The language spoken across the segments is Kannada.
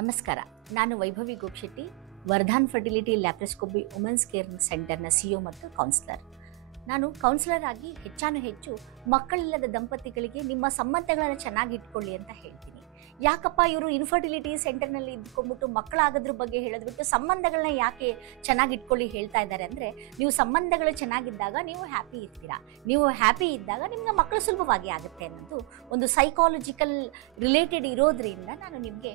ನಮಸ್ಕಾರ. ನಾನು Vaibhavi Gopshetty, Vardhan fertility laparoscopy women's care ಸೆಂಟರ್ನ ಸಿಒ ಮತ್ತು ಕೌನ್ಸಿಲರ್. ನಾನು ಕೌನ್ಸಿಲರ್ ಆಗಿ ಹೆಚ್ಚು ಮಕ್ಕಳಿಲ್ಲದ ದಂಪತಿಗಳಿಗೆ ನಿಮ್ಮ ಸಂಬಂಧಗಳನ್ನು ಚೆನ್ನಾಗಿ ಇಟ್ಕೊಳ್ಳಿ ಅಂತ ಹೇಳ್ತೀನಿ. ಯಾಕಪ್ಪ ಇವರು ಇನ್ಫರ್ಟಿಲಿಟಿ ಸೆಂಟರ್ನಲ್ಲಿ ಇದ್ಕೊಂಡ್ಬಿಟ್ಟು ಮಕ್ಕಳಾಗೋದ್ರ ಬಗ್ಗೆ ಹೇಳೋದ್ಬಿಟ್ಟು ಸಂಬಂಧಗಳನ್ನ ಯಾಕೆ ಚೆನ್ನಾಗಿ ಇಟ್ಕೊಳ್ಳಿ ಹೇಳ್ತಾ ಇದ್ದಾರೆ ಅಂದರೆ, ನೀವು ಸಂಬಂಧಗಳು ಚೆನ್ನಾಗಿದ್ದಾಗ ನೀವು ಹ್ಯಾಪಿ ಇರ್ತೀರಾ. ನೀವು ಹ್ಯಾಪಿ ಇದ್ದಾಗ ನಿಮ್ಗೆ ಮಕ್ಕಳು ಸುಲಭವಾಗಿ ಆಗುತ್ತೆ ಅನ್ನೋದು ಒಂದು ಸೈಕಾಲಜಿಕಲ್ ರಿಲೇಟೆಡ್ ಇರೋದ್ರಿಂದ ನಾನು ನಿಮಗೆ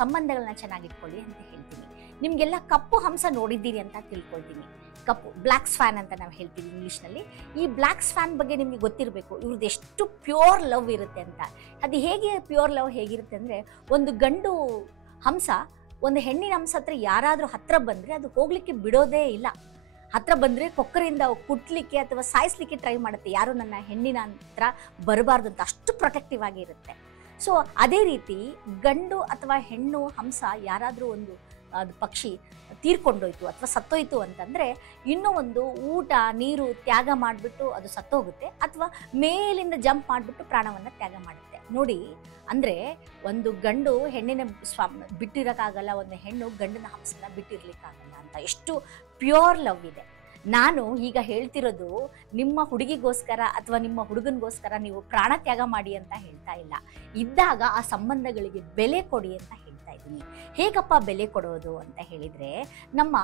ಸಂಬಂಧಗಳನ್ನ ಚೆನ್ನಾಗಿಟ್ಕೊಳ್ಳಿ ಅಂತ ಹೇಳ್ತೀನಿ. ನಿಮಗೆಲ್ಲ ಕಪ್ಪು ಹಂಸ ನೋಡಿದ್ದೀರಿ ಅಂತ ತಿಳ್ಕೊಳ್ತೀನಿ. ಕಪ್ಪು ಬ್ಲ್ಯಾಕ್ ಸ್ವ್ಯಾನ್ ಅಂತ ನಾವು ಹೇಳ್ತೀವಿ ಇಂಗ್ಲೀಷ್ನಲ್ಲಿ. ಈ ಬ್ಲ್ಯಾಕ್ ಸ್ವ್ಯಾನ್ ಬಗ್ಗೆ ನಿಮಗೆ ಗೊತ್ತಿರಬೇಕು, ಇವ್ರದ್ದು ಎಷ್ಟು ಪ್ಯೂರ್ ಲವ್ ಇರುತ್ತೆ ಅಂತ. ಅದು ಹೇಗೆ ಪ್ಯೂರ್ ಲವ್ ಹೇಗಿರುತ್ತೆ ಅಂದರೆ, ಒಂದು ಗಂಡು ಹಂಸ ಒಂದು ಹೆಣ್ಣಿನ ಹಂಸ ಹತ್ರ ಯಾರಾದರೂ ಹತ್ರ ಬಂದರೆ ಅದು ಹೋಗ್ಲಿಕ್ಕೆ ಬಿಡೋದೇ ಇಲ್ಲ. ಹತ್ರ ಬಂದರೆ ಕೊಕ್ಕರಿಂದ ಕುಟ್ಲಿಕ್ಕೆ ಅಥವಾ ಸಾಯಿಸ್ಲಿಕ್ಕೆ ಟ್ರೈ ಮಾಡುತ್ತೆ, ಯಾರು ನನ್ನ ಹೆಣ್ಣಿನ ಹತ್ರ ಬರಬಾರ್ದು ಅಂತ. ಅಷ್ಟು ಪ್ರೊಟೆಕ್ಟಿವ್ ಆಗಿ ಇರುತ್ತೆ. ಸೊ ಅದೇ ರೀತಿ ಗಂಡು ಅಥವಾ ಹೆಣ್ಣು ಹಂಸ ಯಾರಾದರೂ ಒಂದು ಅದು ಪಕ್ಷಿ ತೀರ್ಕೊಂಡೋಯ್ತು ಅಥವಾ ಸತ್ತೋಯ್ತು ಅಂತಂದರೆ, ಇನ್ನೂ ಒಂದು ಊಟ ನೀರು ತ್ಯಾಗ ಮಾಡಿಬಿಟ್ಟು ಅದು ಸತ್ತೋಗುತ್ತೆ, ಅಥವಾ ಮೇಲಿಂದ ಜಂಪ್ ಮಾಡಿಬಿಟ್ಟು ಪ್ರಾಣವನ್ನು ತ್ಯಾಗ ಮಾಡುತ್ತೆ. ನೋಡಿ, ಅಂದರೆ ಒಂದು ಗಂಡು ಹೆಣ್ಣಿನ ಬಿಟ್ಟಿರೋಕ್ಕಾಗಲ್ಲ, ಒಂದು ಹೆಣ್ಣು ಗಂಡನ ಹಂಸನ ಬಿಟ್ಟಿರ್ಲಿಕ್ಕಾಗಲ್ಲ ಅಂತ. ಎಷ್ಟು ಪ್ಯೂರ್ ಲವ್ ಇದೆ. ನಾನು ಈಗ ಹೇಳ್ತಿರೋದು ನಿಮ್ಮ ಹುಡುಗಿಗೋಸ್ಕರ ಅಥವಾ ನಿಮ್ಮ ಹುಡುಗನಿಗೋಸ್ಕರ ನೀವು ಪ್ರಾಣ ತ್ಯಾಗ ಮಾಡಿ ಅಂತ ಹೇಳ್ತಾ ಇಲ್ಲ. ಇದ್ದಾಗ ಆ ಸಂಬಂಧಗಳಿಗೆ ಬೆಲೆ ಕೊಡಿ ಅಂತ ಹೇಳ್ತಾ ಇದ್ದೀನಿ. ಹೇಗಪ್ಪ ಬೆಲೆ ಕೊಡೋದು ಅಂತ ಹೇಳಿದರೆ, ನಮ್ಮ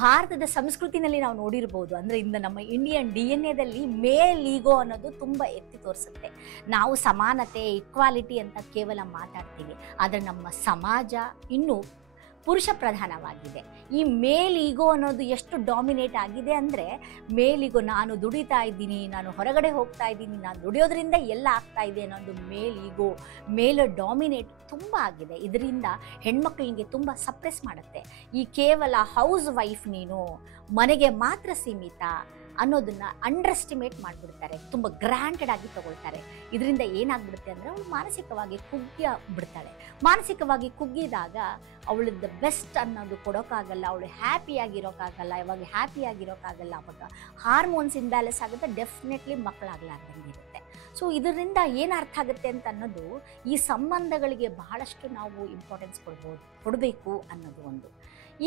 ಭಾರತದ ಸಂಸ್ಕೃತಿನಲ್ಲಿ ನಾವು ನೋಡಿರ್ಬೋದು, ಅಂದರೆ ಇಂದ ನಮ್ಮ ಇಂಡಿಯನ್ DNA ಮೇಲ್ ಈಗೋ ಅನ್ನೋದು ತುಂಬ ಎತ್ತಿ ತೋರಿಸುತ್ತೆ. ನಾವು ಸಮಾನತೆ, ಇಕ್ವಾಲಿಟಿ ಅಂತ ಕೇವಲ ಮಾತಾಡ್ತೀವಿ, ಆದರೆ ನಮ್ಮ ಸಮಾಜ ಇನ್ನೂ ಪುರುಷ ಪ್ರಧಾನವಾಗಿದೆ. ಈ ಮೇಲ್ ಈಗೋ ಅನ್ನೋದು ಎಷ್ಟು ಡಾಮಿನೇಟ್ ಆಗಿದೆ ಅಂದರೆ, ಮೇಲ್ ಈಗೋ, ನಾನು ದುಡಿತಾ ಇದ್ದೀನಿ, ನಾನು ಹೊರಗಡೆ ಹೋಗ್ತಾ ಇದ್ದೀನಿ, ನಾನು ದುಡಿಯೋದ್ರಿಂದ ಎಲ್ಲ ಆಗ್ತಾ ಇದೆ ಅನ್ನೋದು ಮೇಲ್ ಈಗೋ, ಮೇಲ್ ಡಾಮಿನೇಟ್ ತುಂಬ ಆಗಿದೆ. ಇದರಿಂದ ಹೆಣ್ಮಕ್ಳಿಗೆ ತುಂಬ ಸಪ್ರೆಸ್ ಮಾಡುತ್ತೆ. ಈ ಕೇವಲ ಹೌಸ್ ವೈಫ್, ನೀನು ಮನೆಗೆ ಮಾತ್ರ ಸೀಮಿತ ಅನ್ನೋದನ್ನು ಅಂಡರ್ಎಸ್ಟಿಮೇಟ್ ಮಾಡಿಬಿಡ್ತಾರೆ, ತುಂಬ ಗ್ರ್ಯಾಂಟೆಡ್ ಆಗಿ ತಗೊಳ್ತಾರೆ. ಇದರಿಂದ ಏನಾಗ್ಬಿಡುತ್ತೆ ಅಂದರೆ, ಅವಳು ಮಾನಸಿಕವಾಗಿ ಕುಗ್ಗಿಬಿಡ್ತಾಳೆ. ಮಾನಸಿಕವಾಗಿ ಕುಗ್ಗಿದಾಗ ಅವಳದ್ದು ಬೆಸ್ಟ್ ಅನ್ನೋದು ಕೊಡೋಕ್ಕಾಗಲ್ಲ, ಅವಳು ಹ್ಯಾಪಿಯಾಗಿರೋಕ್ಕಾಗಲ್ಲ. ಇವಾಗ ಹ್ಯಾಪಿಯಾಗಿರೋಕ್ಕಾಗಲ್ಲ, ಅವಾಗ ಹಾರ್ಮೋನ್ಸ್ ಇಂಬ್ಯಾಲೆನ್ಸ್ ಆಗುತ್ತೆ, ಡೆಫಿನೆಟ್ಲಿ ಮಕ್ಕಳಾಗಲಾರ್ದಂಗಿರುತ್ತೆ. ಸೊ ಇದರಿಂದ ಏನು ಅರ್ಥ ಆಗುತ್ತೆ ಅಂತ ಅನ್ನೋದು, ಈ ಸಂಬಂಧಗಳಿಗೆ ಬಹಳಷ್ಟು ನಾವು ಇಂಪಾರ್ಟೆನ್ಸ್ ಕೊಡಬೇಕು ಅನ್ನೋದು ಒಂದು.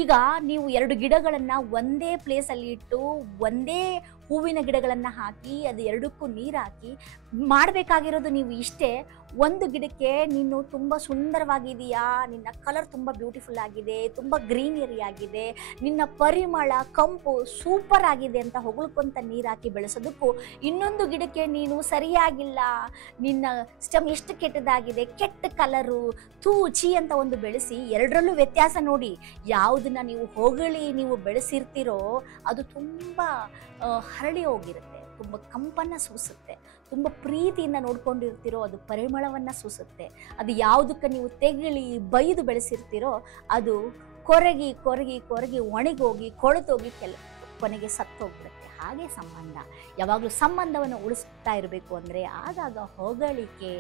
ಈಗ ನೀವು 2 ಗಿಡಗಳನ್ನು ಒಂದೇ ಪ್ಲೇಸಲ್ಲಿ ಇಟ್ಟು ಒಂದೇ ಹೂವಿನ ಗಿಡಗಳನ್ನು ಹಾಕಿ ಅದು ಎರಡಕ್ಕೂ ನೀರು ಹಾಕಿ ಮಾಡಬೇಕಾಗಿರೋದು ನೀವು ಇಷ್ಟೇ. ಒಂದು ಗಿಡಕ್ಕೆ ನೀನು ತುಂಬ ಸುಂದರವಾಗಿದೆಯಾ, ನಿನ್ನ ಕಲರ್ ತುಂಬ ಬ್ಯೂಟಿಫುಲ್ ಆಗಿದೆ, ತುಂಬ ಗ್ರೀನರಿ ಆಗಿದೆ, ನಿನ್ನ ಪರಿಮಳ ಕಂಪು ಸೂಪರ್ ಆಗಿದೆ ಅಂತ ಹೊಗಳ್ಕೊಂತ ನೀರು ಹಾಕಿ ಬೆಳೆಸೋದಕ್ಕೂ, ಇನ್ನೊಂದು ಗಿಡಕ್ಕೆ ನೀನು ಸರಿಯಾಗಿಲ್ಲ, ನಿನ್ನ ಸ್ಟೆಮ್ ಎಷ್ಟು ಕೆಟ್ಟದಾಗಿದೆ, ಕೆಟ್ಟ ಕಲರು, ಚಿ ಅಂತ ಒಂದು ಬೆಳೆಸಿ, ಎರಡರಲ್ಲೂ ವ್ಯತ್ಯಾಸ ನೋಡಿ. ಯಾವುದನ್ನು ನೀವು ಹೊಗಳಿ ನೀವು ಬೆಳೆಸಿರ್ತೀರೋ ಅದು ತುಂಬ ಹರಳಿ ಹೋಗಿರುತ್ತೆ, ತುಂಬ ಕಂಪನ್ನು ಸೂಸುತ್ತೆ. ತುಂಬ ಪ್ರೀತಿಯಿಂದ ನೋಡ್ಕೊಂಡಿರ್ತೀರೋ ಅದು ಪರಿಮಳವನ್ನು ಸೂಸುತ್ತೆ. ಅದು ಯಾವುದಕ್ಕೆ ನೀವು ತೆಗಳಿ ಬೈದು ಬೆಳೆಸಿರ್ತೀರೋ ಅದು ಕೊರಗಿ ಕೊರಗಿ ಕೊರಗಿ ಒಣಗೋಗಿ ಕೊಳೆತೋಗಿ ಕೊನೆಗೆ ಸತ್ತೋಗ್ಬಿಡುತ್ತೆ. ಹಾಗೆ ಸಂಬಂಧ, ಯಾವಾಗಲೂ ಸಂಬಂಧವನ್ನು ಉಳಿಸ್ತಾ ಇರಬೇಕು ಅಂದರೆ ಆಗಾಗ ಹೊಗಳಿಕೆ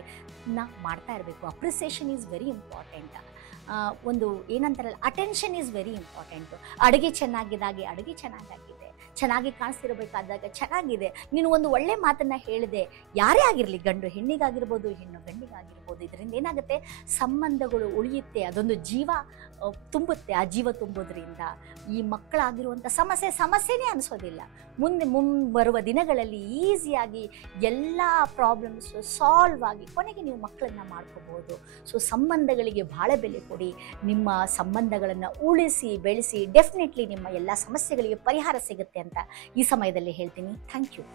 ಮಾಡ್ತಾ ಇರಬೇಕು. Appreciation is very important. ಒಂದು ಏನಂತಾರಲ್ಲ, ಅಟೆನ್ಷನ್ ಈಸ್ ವೆರಿ ಇಂಪಾರ್ಟೆಂಟು. ಅಡುಗೆ ಚೆನ್ನಾಗಿದ್ದಾಗೆ ಅಡುಗೆ ಚೆನ್ನಾಗಿ ಕಾಣಿಸ್ತಿರಬೇಕಾದಾಗ ಚೆನ್ನಾಗಿದೆ. ನೀನು ಒಂದು ಒಳ್ಳೆ ಮಾತನ್ನು ಹೇಳಿದೆ, ಯಾರೇ ಆಗಿರಲಿ, ಗಂಡು ಹೆಣ್ಣಿಗಾಗಿರ್ಬೋದು, ಹೆಣ್ಣು ಗಂಡಿಗಾಗಿರ್ಬೋದು, ಇದರಿಂದ ಏನಾಗುತ್ತೆ, ಸಂಬಂಧಗಳು ಉಳಿಯುತ್ತೆ, ಅದೊಂದು ಜೀವ ತುಂಬುತ್ತೆ. ಆ ಜೀವ ತುಂಬೋದ್ರಿಂದ ಈ ಮಕ್ಕಳಾಗಿರುವಂಥ ಸಮಸ್ಯೆನೇ ಅನಿಸೋದಿಲ್ಲ. ಬರುವ ದಿನಗಳಲ್ಲಿ ಈಸಿಯಾಗಿ ಎಲ್ಲ ಪ್ರಾಬ್ಲಮ್ಸು ಸಾಲ್ವ್ ಆಗಿ ಕೊನೆಗೆ ನೀವು ಮಕ್ಕಳನ್ನು ಮಾಡ್ಕೋಬೋದು. ಸೊ ಸಂಬಂಧಗಳಿಗೆ ಭಾಳ ಬೆಲೆ ಕೊಡಿ. ನಿಮ್ಮ ಸಂಬಂಧಗಳನ್ನು ಉಳಿಸಿ ಬೆಳೆಸಿ, ಡೆಫಿನೆಟ್ಲಿ ನಿಮ್ಮ ಎಲ್ಲ ಸಮಸ್ಯೆಗಳಿಗೆ ಪರಿಹಾರ ಸಿಗುತ್ತೆ ಅಂತ ಈ ಸಮಯದಲ್ಲಿ ಹೇಳ್ತೀನಿ. Thank you.